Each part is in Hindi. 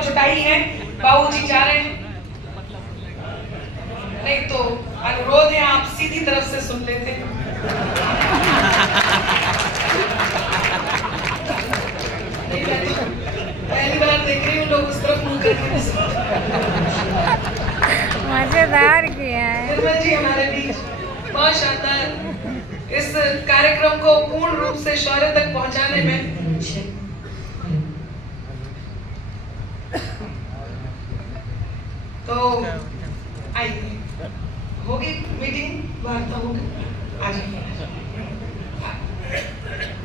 और जुटाई है। बाबूजी जा रहे हैं, नहीं तो अनुरोध है आप सीधी तरफ से सुन लेते हैं। पहली बार देख रही हूँ लोग उस तरफ मुंह करके मजेदार किया है निर्मल जी हमारे बीच, बहुत शानदार इस कार्यक्रम को पूर्ण रूप से शौर्य तक पहुंचाने में। तो आइए, होगी मीटिंग, वार्ता होगी, आ जाइए।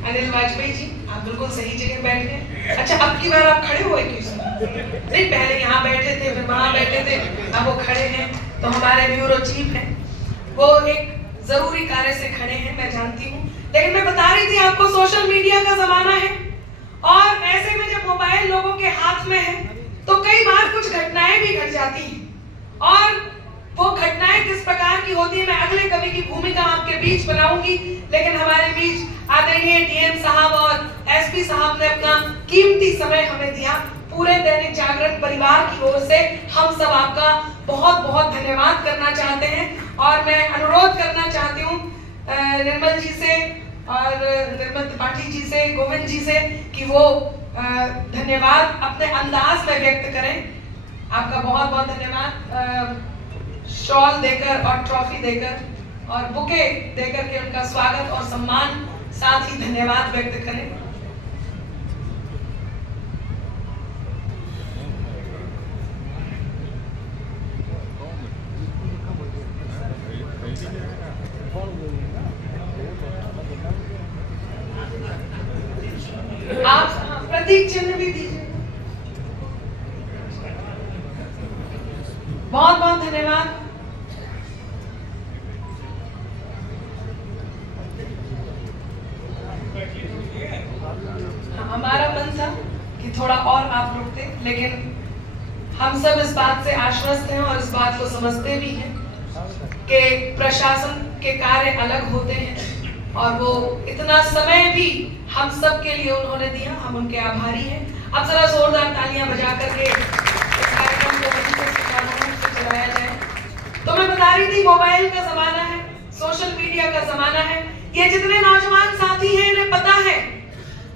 अनिल वाजपेयी जी आप बिल्कुल सही जगह बैठ गए। अच्छा, अब की बार आप खड़े हुए क्यों? नहीं, पहले यहाँ बैठे थे, फिर वहां बैठे थे, अब वो खड़े हैं। तो हमारे ब्यूरो चीफ हैं, वो एक जरूरी कार्य से खड़े हैं, मैं जानती हूँ। लेकिन मैं बता रही थी आपको, सोशल मीडिया का जमाना है और ऐसे में जब मोबाइल लोगों के हाथ में है तो कई बार कुछ घटनाएं भी घट जाती हैं। और वो घटनाएं किस प्रकार की होती है मैं अगले कवि की भूमिका आपके बीच बनाऊंगी। लेकिन हमारे बीच आदरणीय डीएम साहब और एसपी साहब ने अपना कीमती समय हमें दिया। पूरे दैनिक जागरण परिवार की ओर से हम सब आपका बहुत बहुत धन्यवाद करना चाहते हैं। और मैं अनुरोध करना चाहती हूँ निर्मल जी से और निर्मल त्रिपाठी जी से, गोविंद जी से, कि वो धन्यवाद अपने अंदाज में व्यक्त करें। आपका बहुत बहुत धन्यवाद। शॉल देकर और ट्रॉफी देकर और बुके देकर के उनका स्वागत और सम्मान, साथ ही धन्यवाद व्यक्त करें। आप प्रतीक चिन्ह भी दीजिए। बहुत बहुत धन्यवाद। हमारा मन था कि थोड़ा और आप रुकते, लेकिन हम सब इस बात से आश्वस्त हैं और इस बात को समझते भी हैं कि प्रशासन के कार्य अलग होते हैं और वो इतना समय भी हम सब के लिए उन्होंने दिया, हम उनके आभारी हैं। अब जरा जोरदार तालियां बजा करके इस कार्यक्रम को चलाया जाए। तो मैं बता रही थी, मोबाइल का जमाना है, सोशल मीडिया का जमाना है। ये जितने नौजवान साथी हैं इन्हें पता है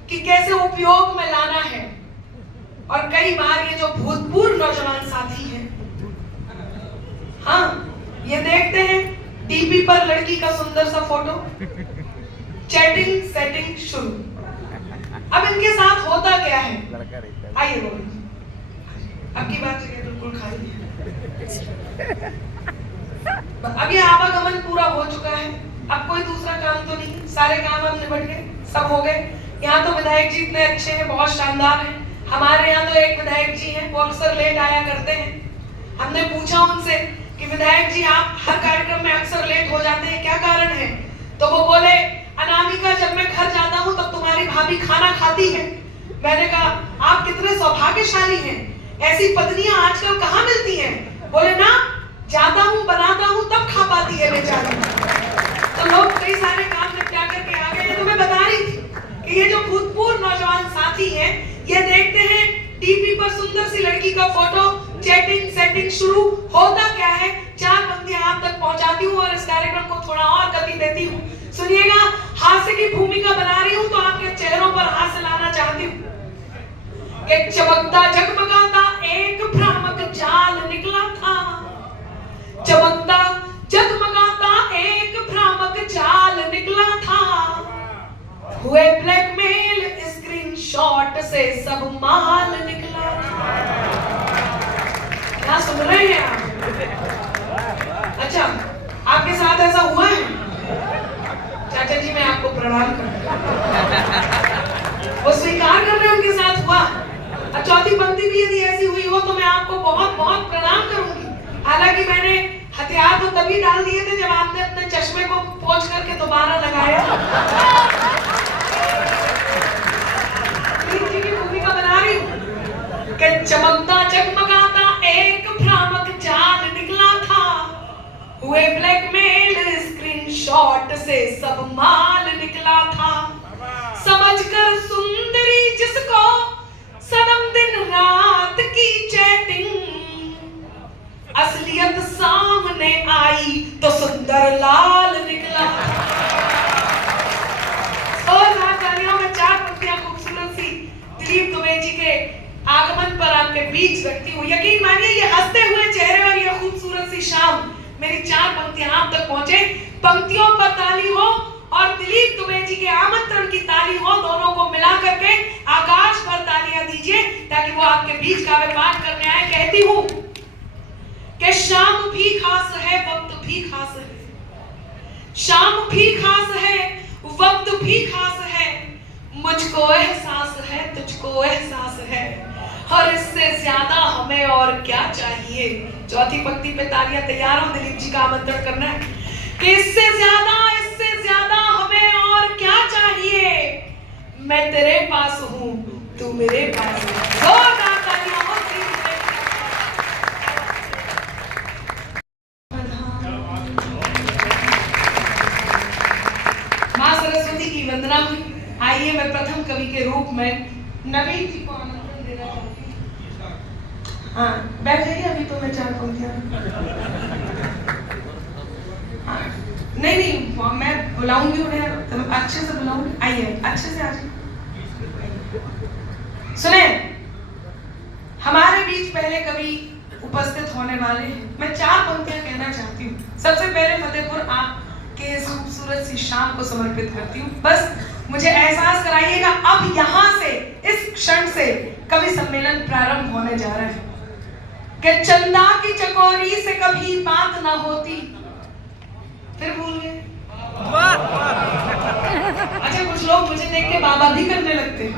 कि कैसे उपयोग में लाना है। और कई बार ये जो भूतपूर्व नौजवान साथी हैं, हाँ, ये देखते हैं डीपी पर लड़की का सुंदर सा फोटो, चैटिंग सेटिंग शुरू। अब इनके साथ होता क्या है, आइए बोलिए। अब की बात जगह बिल्कुल खाली है। अब ये आवागमन पूरा हो चुका है, अब कोई दूसरा काम तो नहीं, सारे काम अब निबट गए, सब हो गए। यहाँ तो विधायक जी इतने अच्छे हैं, बहुत शानदार हैं। हमारे यहाँ तो एक विधायक जी हैं, वो अक्सर लेट आया करते हैं। हमने पूछा उनसे कि विधायक जी आप हर कार्यक्रम में अक्सर लेट हो जाते हैं, क्या कारण है? तो वो बोले, अनामिका जब मैं घर जाता हूँ तब तुम्हारी भाभी खाना खाती है। मैंने कहा आप कितने सौभाग्यशाली हैं, ऐसी पत्नियां आजकल कहाँ मिलती हैं? बोले ना, जाता हूँ बनाता हूँ तब खा पाती है बेचारी। तो लोग कई सारे काम निपटा करके आ गए हैं। तो मैं बता रही थी कि ये जो भूतपूर्व नौजवान साथी हैं, ये देखते हैं डीपी पर सुंदर सी लड़की का फोटो, चैटिंग सेटिंग शुरू। होता क्या है, चार पंक्तियां आप तक पहुंचाती हूँ और इस कार्यक्रम को थोड़ा और गति देती हूँ। सुनिएगा, हास्य की भूमिका बना रही हूँ तो आपके चेहरों पर हास्य लाना चाहती हूँ। एक चमकता जगमगाता एक भ्रामक जाल निकला था, चमकता जगमगाता एक भ्रामक जाल निकला था, हुए ब्लैकमेल स्क्रीनशॉट से सब माल निकला था। क्या सुन रहे हैं आप? अच्छा, आपके साथ ऐसा हुआ है? चाचा जी मैं आपको प्रणाम करता हूं। वो स्वीकार कर रहे हैं उनके साथ हुआ। और चौथी पंक्ति भी यदि ऐसी हुई हो तो मैं आपको बहुत बहुत प्रणाम करूंगी। हालांकि मैंने हथियार तो तभी डाल दिए थे जब आपने अपने चश्मे को पोंछ करके दोबारा लगाया। की भूमिका बना रही हूं कि चमकता जगमगाता एक भ्रामक जाल निकला था, हुए ब्लैकमेल स्क्रीनशॉट से सब माल निकला था, समझकर सुंदरी जिसको सनम दिन रात की बीच रखती हूँ। यकीन मानिए ये हंसते हुए चेहरे और ये खूबसूरत सी शाम, मेरी 4 पंक्तियां आप तक पहुंचे। पंक्तियों पर ताली हो और दिलीप दुबे जी के आमंत्रण की ताली हो, दोनों को मिला करके आकाश भर तालियां दीजिए ताकि वो आपके बीच काव्य पाठ करने आए। कहती हूँ कि शाम भी खास है, वक्त भी खास है, शाम भी खास है, वक्त भी खास है, मुझको एहसास है, तुझको एहसास है, और इससे ज्यादा हमें और क्या चाहिए। चौथी पंक्ति पे तालियां तैयार हो, दिलीप जी का आमंत्रण करना है कि इससे ज्यादा हमें और क्या चाहिए। मैं तेरे पास हूं, तू मेरे पास है। जोरदार तालियां हो। मां सरस्वती की वंदना हुई। आइए मैं प्रथम कवि के रूप में नवीन जी को आमंत्रण देना चाहती हूँ। हाँ बैठ जाइए, अभी तो मैं 4 पंक्तियां। हाँ नहीं मैं बुलाऊंगी उन्हें, तो अच्छे से बुलाऊंगी। आइए अच्छे से आ जाइए। सुने, हमारे बीच पहले कवि उपस्थित होने वाले हैं। मैं 4 पंक्तियां कहना चाहती हूँ। सबसे पहले फतेहपुर आपके इस खूबसूरत सी शाम को समर्पित करती हूँ। बस मुझे एहसास कराइएगा, अब यहाँ से इस क्षण से कवि सम्मेलन प्रारंभ होने जा रहा है कि चंदा की चकोरी से कभी बात ना होती। फिर भूल गए। अच्छा कुछ लोग मुझे देख के बाबा भी करने लगते हैं,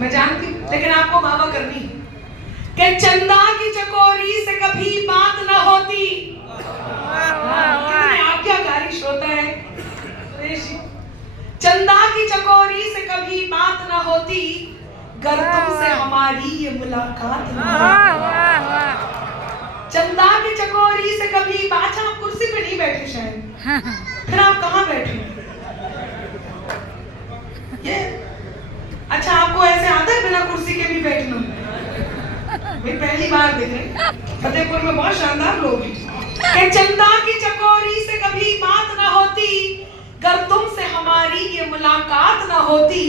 मैं जानती हूँ, लेकिन आपको बाबा करनी है कि चंदा की चकोरी से कभी बात ना होती। आज्ञाकारी श्रोता है। चंदा की चकोरी से कभी बात ना होती, गर तुमसे हमारी ये मुलाकात ना होती। चंदा की चकोरी से कभी बात। अच्छा आप कुर्सी पे नहीं बैठे शायद, फिर आप कहाँ बैठे? ये अच्छा आपको ऐसे आता है बिना कुर्सी के भी बैठना? मैं पहली बार देख रहे, फतेहपुर में बहुत शानदार लोग हैं। कि चंदा की चकोरी से कभी बात ना होती, गर तुमसे हमारी ये मुलाकात ना होती।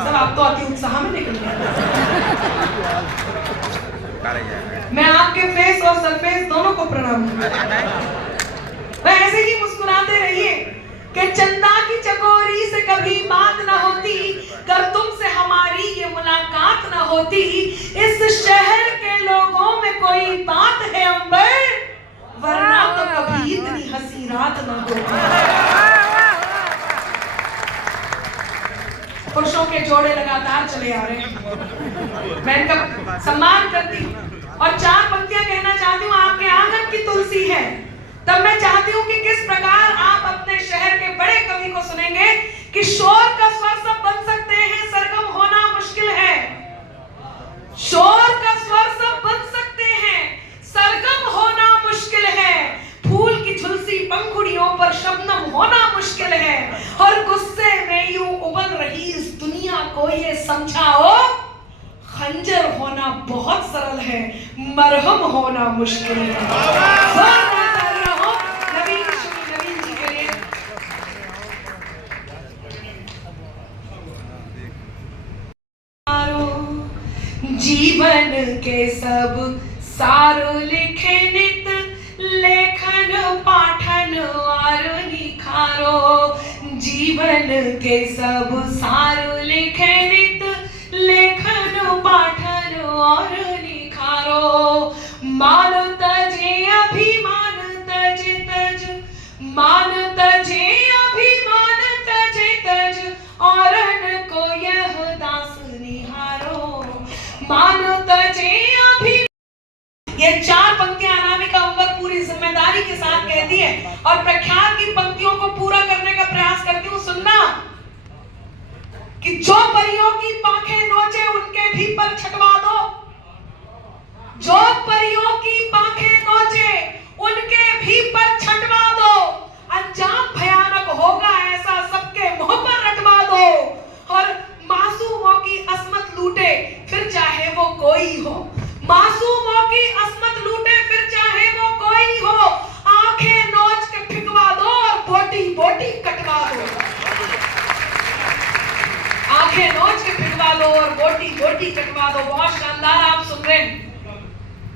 सब आप तो अति उत्साह में निकल गए। मैं आपके फेस और सरफेस दोनों को प्रणाम करता। ऐसे ही मुस्कुराते रहिए कि चंदा की चकोरी से कभी बात ना होती, गर तुमसे हमारी ये मुलाकात ना होती। इस शहर के लोगों में कोई बात है अंबर, वरना तो कभी इतनी हंसी रात ना होती। पुरुषों के जोड़े लगातार चले आ रहे हैं, मैं इनका सम्मान करती हूँ। और 4 पंक्तियां कहना चाहती हूँ। आपके आंगन की तुलसी है, तब मैं चाहती हूँ कि किस प्रकार आप अपने शहर के बड़े कवि को सुनेंगे कि शोर का स्वर सब बन सकते हैं, सरगम होना मुश्किल है। शोर का स्वर सब बन सकते हैं, सरगम होना मुश्किल है। फूल की झुलसी पंखुड़ियों पर शबनम होना मुश्किल है। और गुस्से में यूं उबल रही इस दुनिया को ये समझाओ, खंजर होना बहुत सरल है, मरहम होना मुश्किल है। नवीन जी के लिए। जीवन के सब सार लिखे नित, लेखन पाठन और निखारो। जीवन के सब सार लिखे नित, लेखन पाठन और निखारो। मान तजे अभिमान तज तज, मान तजे अभिमान तज तज, औरन को यह दास निहारो। मान तजे अभिमान। ये 4 पंक्तियां अनामिका अंबर पूरी जिम्मेदारी के साथ कहती है और प्रख्यात की पंक्तियों को पूरा करने का प्रयास करती हूँ। सुनना कि जो परियों की पाखें नोचे उनके भी पर छटवा दो। जो परियों की पाखें नोचे उनके भी पर छटवा दो। अंजाम भयानक होगा ऐसा सबके मुंह पर रटवा दो। और मासूमों की असमत लूटे फिर चाहे वो कोई हो। मासूमों की असमत लूटे फिर चाहे वो कोई हो। आंखें नोच के फिकवा दो और बोटी बोटी कटवा दो। आंखें नोच के फिकवा दो और और गोटी गोटी कटवा दो। बहुत शानदार आप सुन रहे हैं।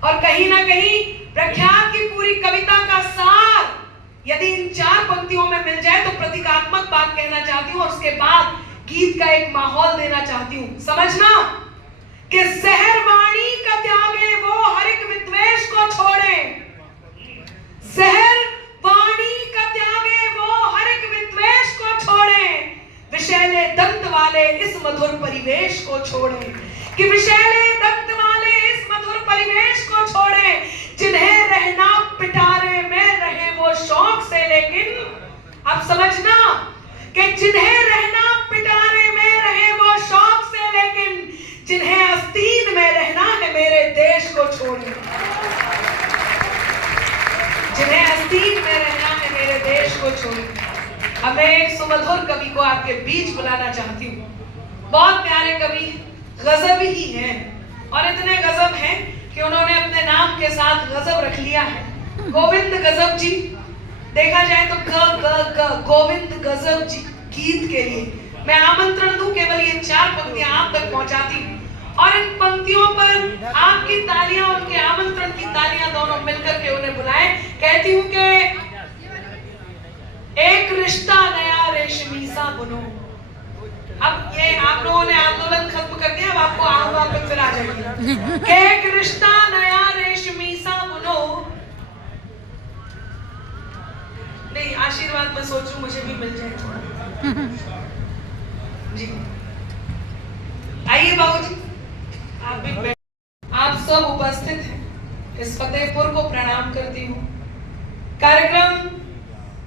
और कहीं ना कहीं प्रख्यात की पूरी कविता का सार यदि इन 4 पंक्तियों में मिल जाए तो प्रतीकात्मक बात कहना चाहती हूँ और उसके बाद गीत का एक माहौल देना चाहती हूँ। समझना कि जहर वाणी का त्यागे वो हर एक विद्वेष को छोड़े। जहर वाणी का त्यागे वो हर एक विद्वेष को छोड़े। विषैले दंत वाले इस मधुर परिवेश को छोड़े। कि विषैले दंत वाले इस मधुर परिवेश को छोड़े। जिन्हें रहना पिटारे में रहे वो शौक से, लेकिन अब समझना कि जिन्हें रहना पिटारे में रहे वो शौक से, लेकिन जिन्हें आस्तीन में रहना है मेरे देश को छोड़े। जिन्हें आस्तीन में रहना है मेरे देश को छोड़े। अब मैं एक सुमधुर कवि को आपके बीच बुलाना चाहती हूँ। बहुत प्यारे कवि, गजब ही हैं और इतने गजब हैं कि उन्होंने अपने नाम के साथ गजब रख लिया है। गोविंद गजब जी। देखा जाए तो गोविंद गजब जी गीत के लिए मैं आमंत्रण दूं, केवल ये 4 पंक्तियां आप तक पहुंचाती हूँ और इन पंक्तियों पर आपकी तालियां, उनके आमंत्रण की तालियां दोनों मिलकर के उन्हें बुलाएं। कहती हूँ कि एक रिश्ता नया रेशमी सा बुनो। अब ये आप लोगों ने आंदोलन खत्म कर दिया, अब आपको आम वापस फिर आ जाएगी। एक रिश्ता नया रेशमी सा बुनो। नहीं, आशीर्वाद में सोचूं मुझे भी मिल जाए थोड़ा। जी आइए बाबूजी, आप भी बैठ। आप सब उपस्थित हैं, इस फतेहपुर को प्रणाम करती हूँ। कार्यक्रम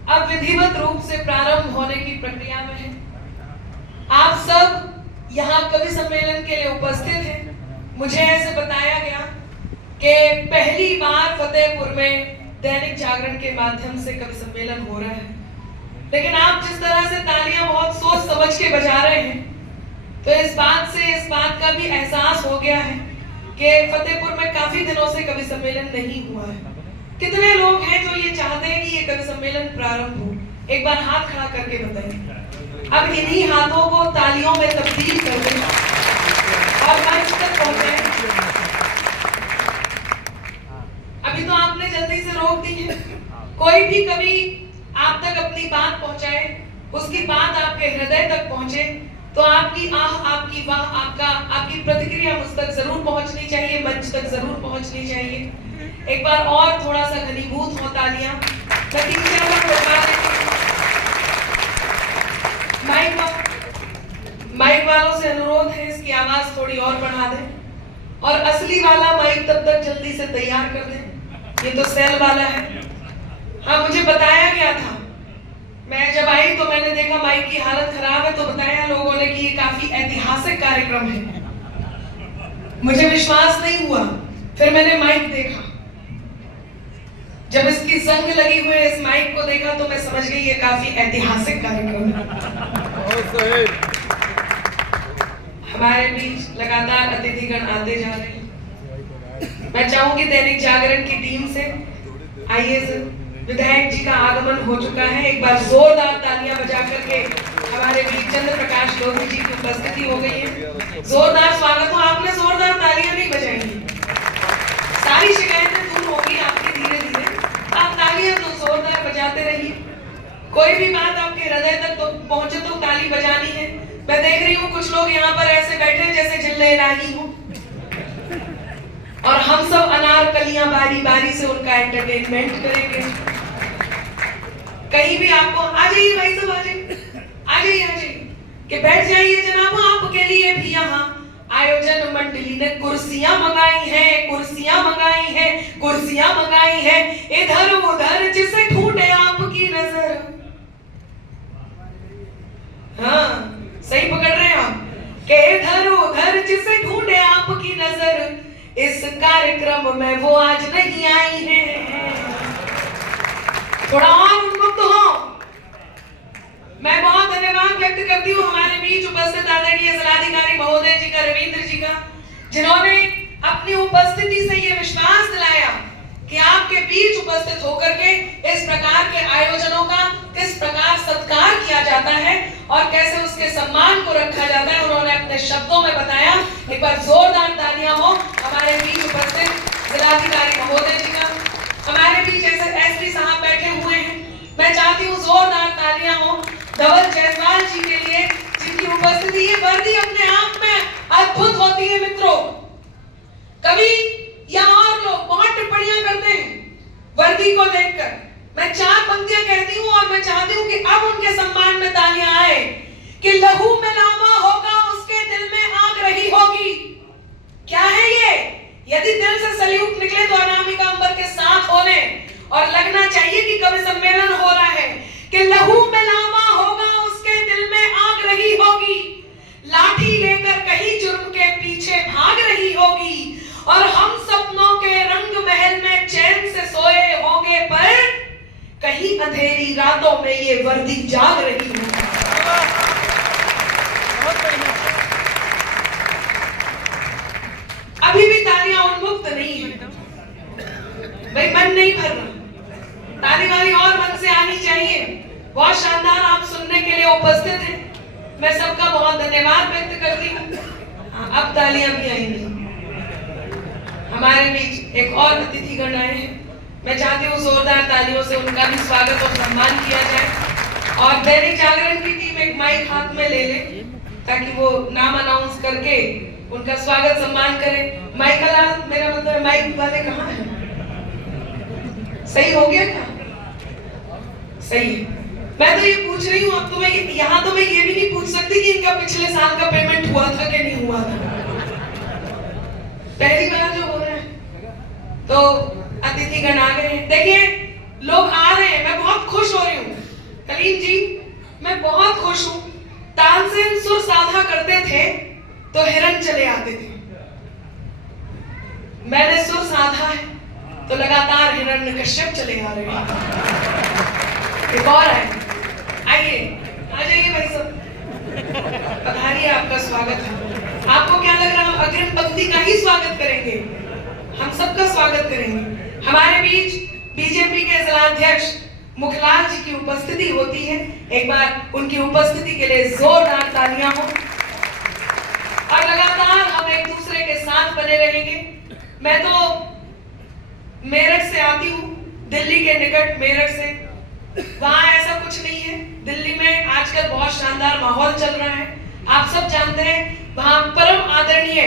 अब विधिवत रूप से प्रारंभ होने की प्रक्रिया में है। आप सब यहाँ कवि सम्मेलन के लिए उपस्थित हैं। मुझे ऐसे बताया गया कि पहली बार फतेहपुर में दैनिक जागरण के माध्यम से कवि सम्मेलन हो रहा है, लेकिन आप जिस तरह से तालियां बहुत सोच समझ के बजा रहे हैं, तो इस बात का भी एहसास हो गया है कि फतेहपुर में काफी दिनों से कवि सम्मेलन नहीं हुआ है। कितने लोग हैं जो ये चाहते हैं कि ये कवि सम्मेलन प्रारंभ हो? एक बार हाथ खड़ा करके बताइए। अब इन्हीं हाथों को तालियों में तब्दील कर दें और मंच तक पहुंचे। अभी तो आपने जल्दी से रोक दी है। कोई भी कवि आप तक अपनी बात पहुंचाए, उसकी बात आपके हृदय तक पहुंचे, तो आपकी आह, आपकी वाह, आपकी प्रतिक्रिया मुझ तक जरूर पहुंचनी चाहिए, मंच तक जरूर पहुंचनी चाहिए। एक बार और थोड़ा सा घनीभूत हो तालियां। माइक वालों से अनुरोध है इसकी आवाज थोड़ी और बढ़ा दें और असली वाला माइक तब तक जल्दी से तैयार कर दें। ये तो सेल वाला है। हाँ, मुझे बताया गया था, मैं जब आई तो मैंने देखा माइक की हालत खराब है, तो बताया लोगों ने कि ये काफी ऐतिहासिक कार्यक्रम है। मुझे विश्वास नहीं हुआ, फिर मैंने माइक देखा। जब इसकी जंग लगी हुई इस माइक को देखा तो मैं समझ गई ये काफी ऐतिहासिक कार्यक्रम है। हमारे बीच लगातार अतिथिगण आते जा रहे हैं। मैं चाहूंगी दैनिक जागरण की टीम से आइए, विधायक जी का आगमन हो चुका है। एक बार जोरदार तालियां बजा करके हमारे बीच चंद्र प्रकाश लोधी जी की उपस्थिति हो गई है। जोरदार स्वागत हो। आपने जोरदार तालियां नहीं बजाएंगी, सारी शिकायतें दूर होगी आपकी धीरे धीरे। आप तालियां तो जोरदार बजाते रहिए। कोई भी बात आपके हृदय तक तो पहुंचे तो ताली बजानी है। मैं देख रही हूँ कुछ लोग यहाँ पर ऐसे बैठे जैसे जिले इलाही हो और हम सब अनारकलियां बारी बारी से उनका एंटरटेनमेंट करेंगे। कहीं भी आपको आ जाइए भाई साहब, आ जाइए कि बैठ जाइए जनाब। आपके लिए भी यहाँ आयोजन मंडली ने कुर्सियां मंगाई हैं, कुर्सियां मंगाई हैं, कुर्सियां मंगाई हैं। इधर उधर जिसे ढूंढे आपकी नजर। हाँ, सही पकड़ रहे हैं आप कि इधर उधर जिसे ढूंढे आपकी नजर, इस कार्यक्रम में वो आज नहीं आई है। थोड़ा और उन्मुक्त हो। मैं बहुत धन्यवाद व्यक्त करती हूँ हमारे बीच उपस्थित आदरणीय जिलाधिकारी महोदय जी का, रविंद्र जी का, जिन्होंने अपनी उपस्थिति से ये विश्वास दिलाया कि आपके बीच उपस्थित होकर के इस प्रकार के आयोजनों का किस प्रकार सत्कार किया जाता है और कैसे उसके सम्मान को रखा जाता है, उन्होंने अपने शब्दों में बताया। एक बार जोरदार तालियां हो हमारे बीच उपस्थित जिलाधिकारी महोदय जी का। हमारे बीच एसपी साहब बैठे हुए हैं, मैं चाहती हूँ जोरदार तालियां हो धवल जायसवाल जी के लिए, जिनकी उपस्थिति ये वर्दी अपने आप में अद्भुत होती है। मित्रों, कभी या और लोग बहुत टिप्पणियां करते हैं वर्दी को देखकर। मैं 4 पंक्तियां कहती हूं और मैं चाहती हूं कि अब उनके सम्मान में तालियां आए कि लहू में लावा होगा उसके दिल में आग रही होगी। क्या है ये? यदि दिल से सल्यूट निकले तो अनामिका अंबर के साथ होने और लगना चाहिए कि कवि सम्मेलन हो रहा है कि लहू में लावा होगा उसके दिल में आग रही होगी, लाठी लेकर कहीं जुर्म के पीछे भाग रही होगी और हम सपनों के रंग महल में चैन से सोए होंगे पर कहीं अंधेरी रातों में ये वर्दी जाग रही होगी। अभी भी तालियां उन्मुक्त नहीं है भाई, मन नहीं भर रहा, ताली वाली और मन से आनी चाहिए। बहुत शानदार आप सुनने के लिए उपस्थित हैं, मैं सबका बहुत धन्यवाद व्यक्त करती हूँ। अब तालियां भी आएंगी। हमारे बीच एक और अतिथिगण आए हैं, मैं चाहती हूँ जोरदार तालियों से उनका भी स्वागत और सम्मान किया जाए। और दैनिक जागरण की टीम एक माइक हाथ में ले ले ताकि वो नाम अनाउंस करके उनका स्वागत सम्मान करें। माइकल, मेरा मतलब है माइक वाले कहाँ हैं? सही हो गया क्या? सही है। मैं तो ये पूछ रही हूँ, अब तो मैं यहाँ तो मैं ये भी नहीं पूछ सकती कि इनका पिछले साल का पेमेंट हुआ था कि नहीं हुआ था। पहली बार जो हो रहा है तो अतिथिगण आ गए हैं। देखिए लोग आ रहे हैं, मैं बहुत खुश हो रही हूँ। कलीम जी, मैं बहुत खुश हूँ। तानसेन सुर साधा करते थे तो हिरन चले आते थे, मैंने सुर साधा है तो लगातार हिरण्य कश्यप चले आ रहे हैं। एक और है, आइए आ जाइए भाई सब, पधारिए, आपका स्वागत है। आपको क्या लग रहा है हम अग्रिम पंक्ति का ही स्वागत करेंगे? हम सबका स्वागत करेंगे। हमारे बीच बीजेपी के जिलाध्यक्ष मुखलाल जी की उपस्थिति होती है, एक बार उनकी उपस्थिति के लिए जोरदार तालियां हो। और लगातार हम एक दूसरे के साथ बने रहेंगे। मैं तो मेरठ से आती हूँ, दिल्ली के निकट मेरठ से, वहां ऐसा कुछ नहीं है। दिल्ली में आजकल बहुत शानदार माहौल चल रहा है, आप सब जानते हैं। वहां परम आदरणीय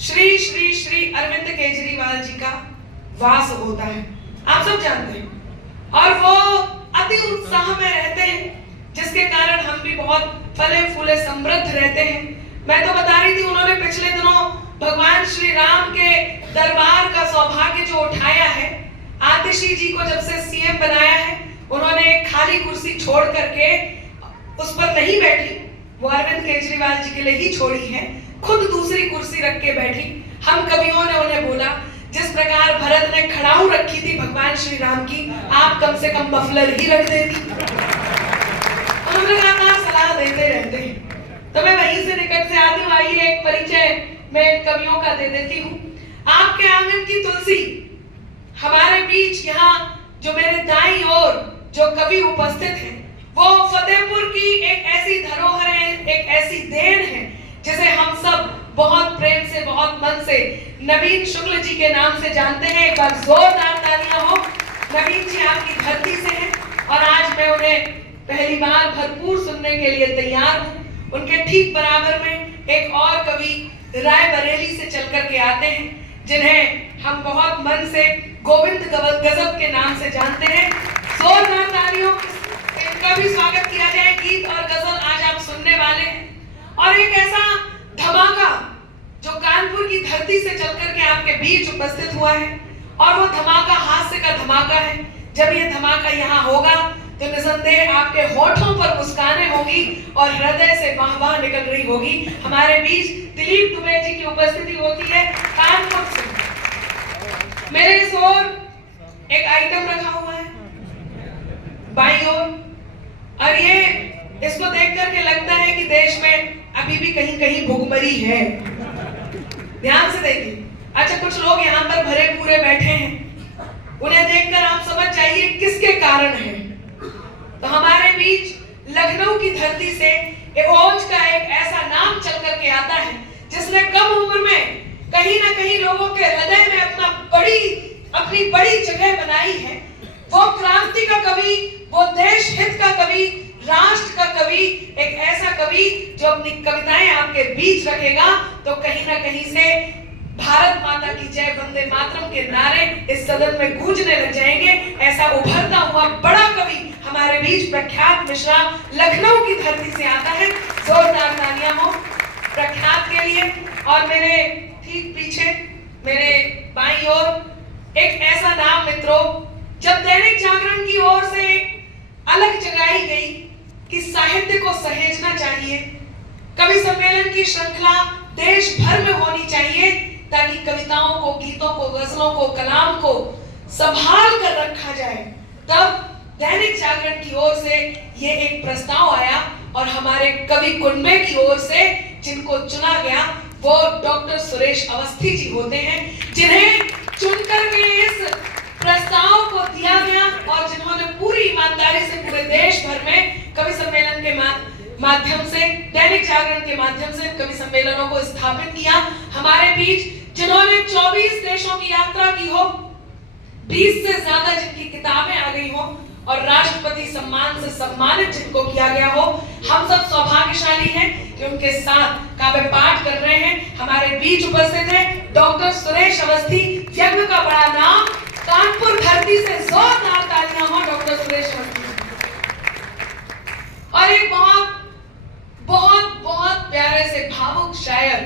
श्री श्री श्री अरविंद केजरीवाल जी का वास होता है, आप सब जानते हैं। और वो अति उत्साह में रहते हैं, जिसके कारण हम भी बहुत फले फूले समृद्ध रहते हैं। मैं तो बता रही थी, उन्होंने पिछले दिनों भगवान श्री राम के दरबार का सौभाग्य जो उठाया है, आतिशी जी को जब से सीएम बनाया है, उन्होंने एक खाली कुर्सी छोड़ करके उस पर नहीं बैठी, वो अरविंद केजरीवाल जी के लिए ही छोड़ी है, खुद दूसरी कुर्सी रख के बैठी। हम कवियों ने उन्हें बोला, जिस प्रकार भरत ने खड़ाऊ रखी थी भगवान श्री राम की, आप कम से कम मफलर ही रख देती। हम लगातार सलाह देते रहते हैं, तो मैं वहीं से निकट से आती हूँ। आइए एक परिचय मैं कवियों का दे देती हूँ। आपके आंगन की तुलसी, हमारे बीच यहाँ जो मेरे दाईं ओर जो कवि उपस्थित हैं, वो फतेहपुर की एक ऐसी धरोहर है, एक ऐसी देन है, जिसे हम सब बहुत प्रेम से, बहुत मन से नवीन शुक्ल जी के नाम से जानते हैं। एक बार जोरदार तालियां हो। नवीन जी आपकी धरती से हैं और आज मैं उन्हें पहली बार भरपूर सुनने के लिए तैयार हूँ। उनके ठीक बराबर में एक और कवि रायबरेली से चल कर के आते हैं, जिन्हें हम बहुत मन से गोविंद गजब के नाम से जानते हैं। जोरदार तालियों इनका भी स्वागत किया जाए। गीत और गजल आज आप सुनने वाले हैं, और एक ऐसा धमाका जो कानपुर की धरती से चल कर के आपके बीच उपस्थित हुआ है, और वो धमाका हास्य का धमाका है। जब ये धमाका यहाँ होगा तो निसंदेह आपके होठों पर मुस्कानें होंगी और हृदय से वाह वाह निकल रही होगी। हमारे बीच दिलीप दुबे जी की उपस्थिति होती है कानपुर से। मेरे इस ओर एक आइटम रखा हुआ है बाईं ओर, और ये इसको देख करके लगता है कि देश में अभी भी कहीं कहीं भुखमरी है। ध्यान से देखिए। अच्छा, कुछ लोग यहाँ पर भरे पूरे बैठे हैं, उन्हें देखकर आप समझ जाइए किसके कारण है। तो हमारे बीच लखनऊ की धरती से एवोज का एक ऐसा नाम चल करके आता है जिसने कम उम्र में कहीं ना कहीं लोगों के हृदय में अपनी बड़ी जगह बनाई है। वो क्रांति का कवि, वो देश हित का कवि, राष्ट्र का कवि, एक ऐसा कवि जो अपनी कविताएं आपके बीच रखेगा तो कहीं ना कहीं से भारत माता की जय, वंदे मातरम के नारे इस सदन में गूंजने लग जाएंगे। ऐसा उभरता हुआ बड़ा कवि हमारे बीच प्रख्यात मिश्रा लखनऊ की धरती से आता है। जोरदार तालियां हो प्रख्यात के लिए। और मेरे ठीक पीछे मेरे बाईं ओर एक ऐसा नाम मित्रों, जब दैनिक जागरण की ओर से अलग जगाई गई कि साहित्य को सहेजना चाहिए, कवि सम्मेलन की श्रृंखला देश भर में होनी चाहिए ताकि कविताओं को, गीतों को, गजलों को, कलाम को संभाल कर रखा जाए, तब दैनिक जागरण की ओर से ये एक प्रस्ताव आया और हमारे कवि कुनबे की ओर से जिनको चुना गया वो डॉक्टर सुरेश अवस्थी जी होते हैं, जिन्हें चुनकर के इस प्रस्ताव को दिया गया और जिन्होंने पूरी ईमानदारी से पूरे देश भर में कवि सम्मेलन के माध्यम से, दैनिक जागरण के माध्यम से कवि सम्मेलनों को स्थापित किया। हमारे बीच जिन्होंने 24 देशों की यात्रा की हो, 20 से ज्यादा जिनकी किताबें आ गई हो और राष्ट्रपति सम्मान से सम्मानित जिनको किया गया हो, हम सब सौभाग्यशाली हैं कि उनके साथ काव्य पाठ कर रहे हैं। हमारे बीच उपस्थित हैं डॉक्टर सुरेश अवस्थी, यज्ञ का बड़ा नाम, कानपुर धरती से जोरदार तालियां हो डॉक्टर सुरेश अवस्थी। और एक बहुत बहुत बहुत प्यारे से भावुक शायर,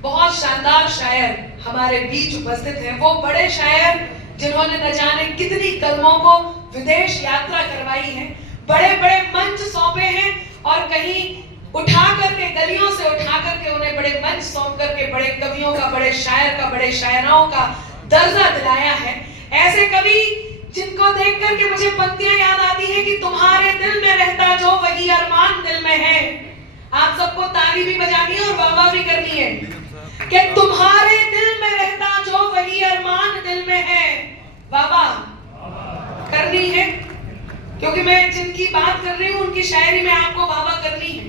बहुत शानदार शायर हमारे बीच उपस्थित हैं। वो बड़े शायर जिन्होंने न जाने कितनी कलमों को विदेश यात्रा करवाई है, बड़े बड़े मंच सौंपे हैं और कहीं उठा करके, गलियों से उठा करके उन्हें बड़े मंच सौंप करके बड़े कवियों का, बड़े शायर का, बड़े शायराओं का दर्जा दिलाया है। ऐसे कवि जिनको देख करके मुझे पंक्तियां याद आती है कि तुम्हारे दिल में रहता जो वही अरमान दिल में है। आप सबको ताली भी बजानी है और वाह भी करनी है कि तुम्हारे दिल में रहता जो वही अरमान दिल में है। वाह करनी है क्योंकि मैं जिनकी बात कर रही हूं उनकी शायरी में आपको वाह करनी है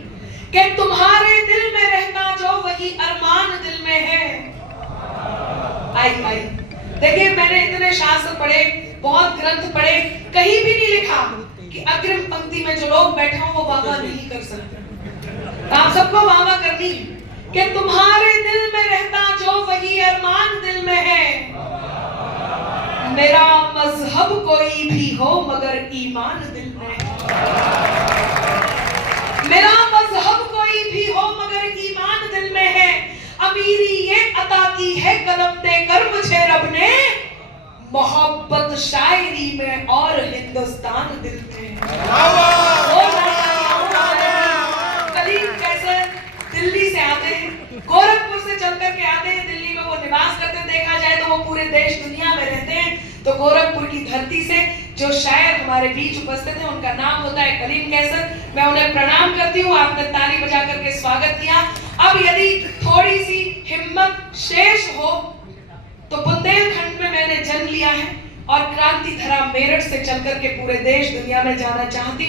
कि तुम्हारे दिल में रहता जो वही अरमान दिल में है। आई देखिए, मैंने इतने शास्त्र पढ़े, बहुत ग्रंथ पढ़े, कहीं भी नहीं लिखा कि अग्रिम पंक्ति में जो लोग बैठे हो वो वाह नहीं कर सकते। आप सबको वाह करनी है कि तुम्हारे दिल में रहता जो वही अरमान दिल में है। मेरा मजहब कोई भी हो मगर ईमान दिल में है। मेरा मजहब कोई भी हो मगर ईमान दिल में है। अमीरी ये अता की है कलम देकर मुझे रब ने, मोहब्बत शायरी में और हिंदुस्तान दिल में। कलीम कैसे दिल्ली से आते हैं, गोरखपुर से चल करके आते हैं, दिल्ली में वो निवास करते, देखा जाए तो वो पूरे देश दुनिया में रहते हैं। तो गोरखपुर की धरती से जो शायर हमारे बीच उपस्थित हैं उनका नाम होता है कलीम कैसर। मैं उन्हें प्रणाम करती हूँ, आपने ताली बजा करके स्वागत किया। अब यदि थोड़ी सी हिम्मत शेष हो तो बुंदेलखंड में मैंने जन्म लिया है और क्रांति धरा मेरठ से चल करके पूरे देश दुनिया में जाना जाती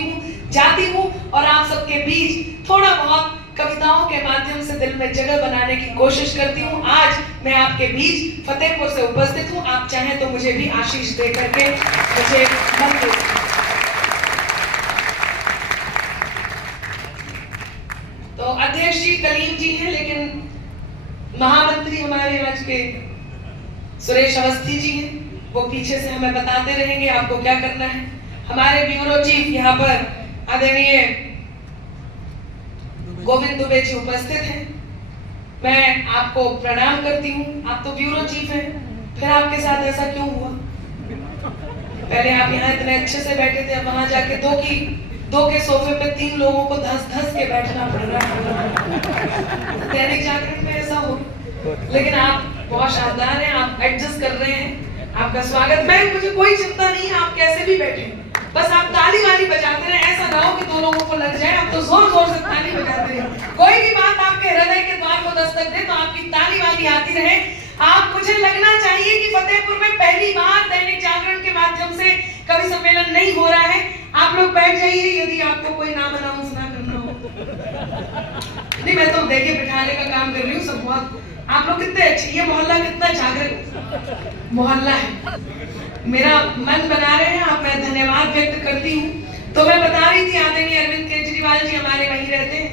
हूँ और आप सबके बीच थोड़ा बहुत कविताओं के माध्यम से दिल में जगह बनाने की कोशिश करती हूँ। आज मैं आपके बीच फतेहपुर से उपस्थित हूँ, आप चाहें तो मुझे भी आशीष दे करके मुझे मन दे। तो अध्यक्ष जी कलीम जी हैं, लेकिन महामंत्री हमारे मंच के सुरेश अवस्थी जी हैं, वो पीछे से हमें बताते रहेंगे आपको क्या करना है। हमारे ब्यूरो चीफ यहाँ पर आदरणीय गोविंद दुबे जी उपस्थित हैं। मैं आपको प्रणाम करती हूँ। आप तो ब्यूरो चीफ हैं, फिर आपके साथ ऐसा क्यों हुआ? पहले आप यहाँ इतने अच्छे से बैठे थे, अब वहां जाके दो के सोफे पे 3 लोगों को धस के बैठना पड़ रहा है। दैनिक जागरण में ऐसा हो, लेकिन आप बहुत शानदार हैं, आप एडजस्ट कर रहे हैं, आपका स्वागत। मुझे कोई चिंता नहीं है, आप कैसे भी बैठे, बस आप ताली वाली बजाते रहे, ऐसा ना हो कि 2 लोगों को लग जाए। आप तो जोर से ताली बजाते रहे। कोई भी बात आपके हृदय के द्वार को दस्तक दे तो आपकी ताली वाली आती रहे। आप मुझे लगना चाहिए बताइए कि फतेहपुर में पहली बार दैनिक जागरण के माध्यम से कवि सम्मेलन नहीं हो रहा है। आप लोग बैठ जाइए यदि आपको कोई नाम अनाउंस ना करना हो। नहीं, मैं तो देखिए बिठाने का काम कर रही हूँ। सब बहुत आप लोग कितने अच्छे, ये मोहल्ला कितना जागृत मोहल्ला है। मेरा मन बना रहे हैं आप, मैं धन्यवाद व्यक्त करती हूँ। तो मैं बता रही थी आदरणीय अरविंद केजरीवाल जी हमारे वहीं रहते हैं।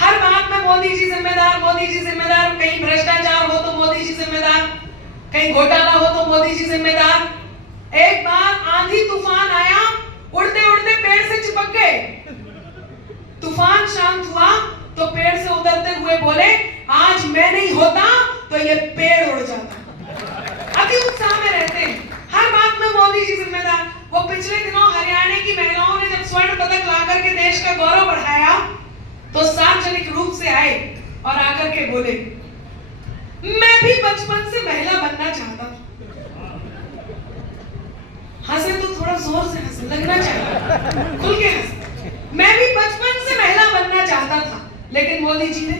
हर बात में मोदी जी जिम्मेदार, मोदी जी जिम्मेदार। कहीं भ्रष्टाचार हो तो मोदी जी जिम्मेदार, कहीं घोटाला हो तो मोदी जी जिम्मेदार। एक बार आंधी तूफान आया, उड़ते उड़ते पेड़ से चिपक गए। तूफान शांत हुआ तो पेड़ से उतरते हुए बोले, आज मैं नहीं होता तो ये पेड़ उड़ जाता। अति उत्साह में रहते हैं, हर बात में मोदी जी जिम्मेदार। वो पिछले दिनों हरियाणा की महिलाओं ने जब स्वर्ण पदक लाकर के देश का गौरव बढ़ाया तो सार्वजनिक रूप से आए और आकर के बोले, मैं भी बचपन से महिला बनना चाहता था। हंसे तो थोड़ा जोर से हंसे, लगना चाहिए, खुल के हंसे। मैं भी बचपन से महिला बनना चाहता था, लेकिन मोदी जी ने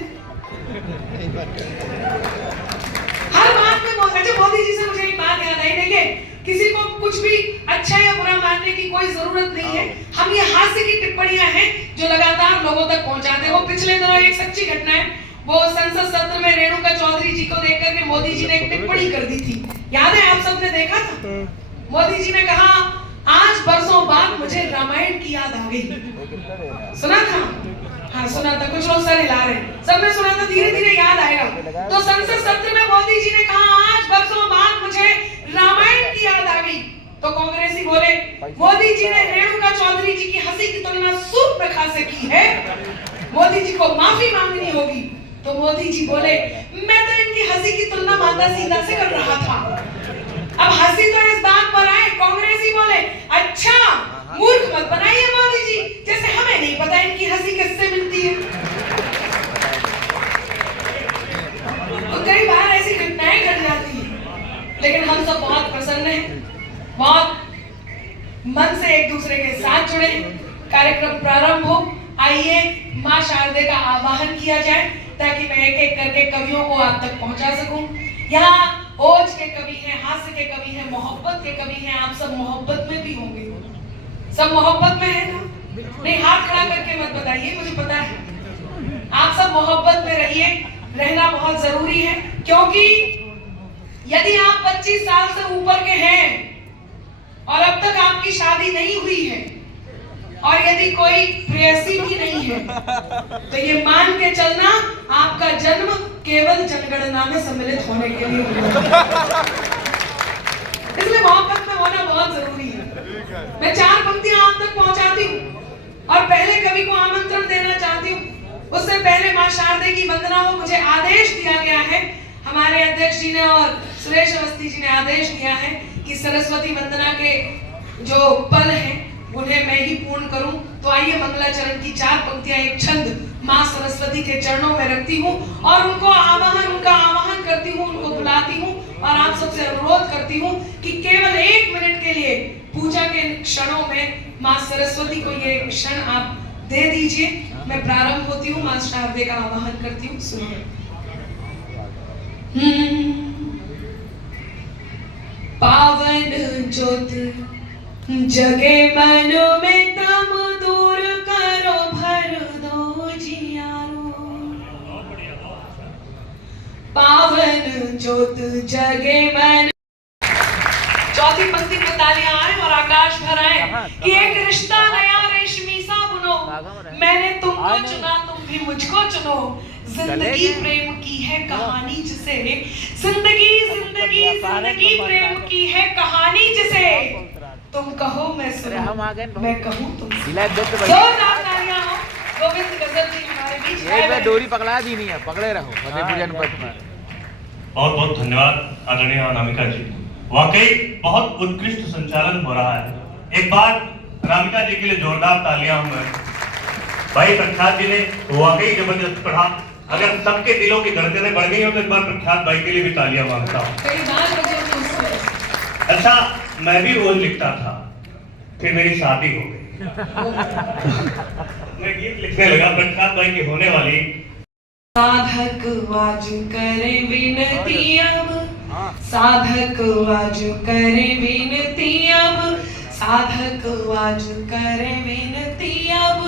हर बात में मोदी जी से मुझे एक बात याद आई। देखिए, किसी को कुछ भी अच्छा या बुरा मानने की कोई जरूरत नहीं है। हम ये हास्य की टिप्पणियां हैं जो लगातार लोगों तक पहुंचाते हैं। वो पिछले दिनों एक सच्ची घटना है, वो संसद सत्र में रेणुका चौधरी जी को देख करके मोदी जी ने एक टिप्पणी कर दी थी। याद है, आप सबने देखा था? मोदी जी ने कहा, आज बरसों बाद मुझे रामायण की याद आ गई। सुना था? हाँ सुना था, कुछ लोग सर हिला रहे हैं। सबने सुना था, धीरे धीरे याद आएगा। तो संसद सत्र में मोदी जी ने कहा, आज बरसों बाद मुझे रामायण की याद आ गई। तो कांग्रेसी बोले, मोदी जी ने रेणुका चौधरी जी की हंसी की तुलना सूर्पनखा से की है, मोदी जी को माफी मांगनी होगी। तो मोदी जी बोले, मैं तो इनकी हंसी की तुलना माता सीता से कर रहा था। अब हंसी तो इस बात पर आए, कांग्रेसी बोले, अच्छा मूर्ख मत बनाइए मोदी जी, जैसे हमें नहीं पता इनकी हंसी किससे मिलती है। तो कई बार ऐसी घटनाएं घट जाती हैं, लेकिन हम सब बहुत प्रसन्न हैं, बहुत मन से एक दूसरे के साथ जुड़े। कार्यक्रम प्रारंभ हो, आइए मां शारदे का आवाहन किया जाए ताकि मैं एक एक करके कवियों को आप तक पहुंचा सकूं। यहाँ ओज के कवि हैं, हास्य के कवि हैं, मोहब्बत के कवि हैं। आप सब मोहब्बत में भी होंगे, सब मोहब्बत में है ना? नहीं, हाथ खड़ा करके मत बताइए, मुझे पता है आप सब मोहब्बत में रहिए। रहना बहुत जरूरी है, क्योंकि यदि आप 25 साल से ऊपर के हैं और अब तक आपकी शादी नहीं हुई है और यदि कोई प्रेयसी भी नहीं है, तो ये मान के चलना आपका जन्म केवल जनगणना में सम्मिलित होने के लिए हुआ। इसलिए मोहब्बत में होना बहुत जरूरी है। मैं 4 पंक्तियां आप तक पहुंचाती हूँ और पहले कवि को आमंत्रण देना चाहती हूँ। उससे पहले मां शारदे की वंदना को मुझे आदेश दिया गया है, हमारे अध्यक्ष जी ने और सुरेश अवस्थी जी ने आदेश दिया है कि सरस्वती वंदना के जो पल हैं उन्हें मैं ही पूर्ण करूं। तो आइए मंगलाचरण की 4 पंक्तियां एक छंद मां सरस्वती के चरणों में रखती हूं और उनका आवाहन करती हूं, उनको बुलाती हूं और आप सबसे अनुरोध करती हूं कि केवल 1 मिनट के लिए पूजा के क्षणों में मां सरस्वती को ये क्षण आप दे दीजिए। मैं प्रारंभ होती हूँ, मां शारदे का आवाहन करती हूँ, सुनिए। पावन ज्योत जगे मन में तम दूर करो भर दो जियारो। पावन ज्योत जगे मन। चौथी पंक्ति में तालियां आए और आकाश भर आए कि एक रिश्ता नया रेशमी सा बुनो, मैंने तुमको चुना तुम भी मुझको चुनो। जिंदगी प्रेम की है कहानी जिसे, जिंदगी प्रेम की है कहानी जिसे, तुम कहो मैं सुनूं, मैं कहूं तुम जोरदार तालियां हो। गोविंद गजब जी हमारे बीच ये डोरी पकड़ा दी नहीं है, पकड़े रहो फतेह पूजन पथ पर। बहुत बहुत धन्यवाद आदरणीय अनामिका जी, वाकई बहुत उत्कृष्ट संचालन हो रहा है। एक बार अनामिका जी के लिए जोरदार तालियां हों। भाई प्रख्यात जी ने वाकई जबरदस्त पढ़ा। अगर सबके दिलों की धड़कनें बढ़ गई हो तो एक बार प्रख्यात भाई के लिए भी तालियां मांगता हूँ। अच्छा, मैं भी रोज लिखता था, फिर मेरी शादी हो गई। मैं गीत लिखने लगा प्रख्यात भाई की होने वाली। साधक वाज करे विनती अब साधक आज करे विनती अब, साधक आज करे विनती अब,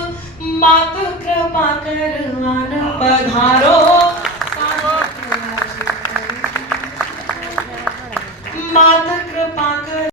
मात कृपा कर आन पधारो। साधक आज करे, मात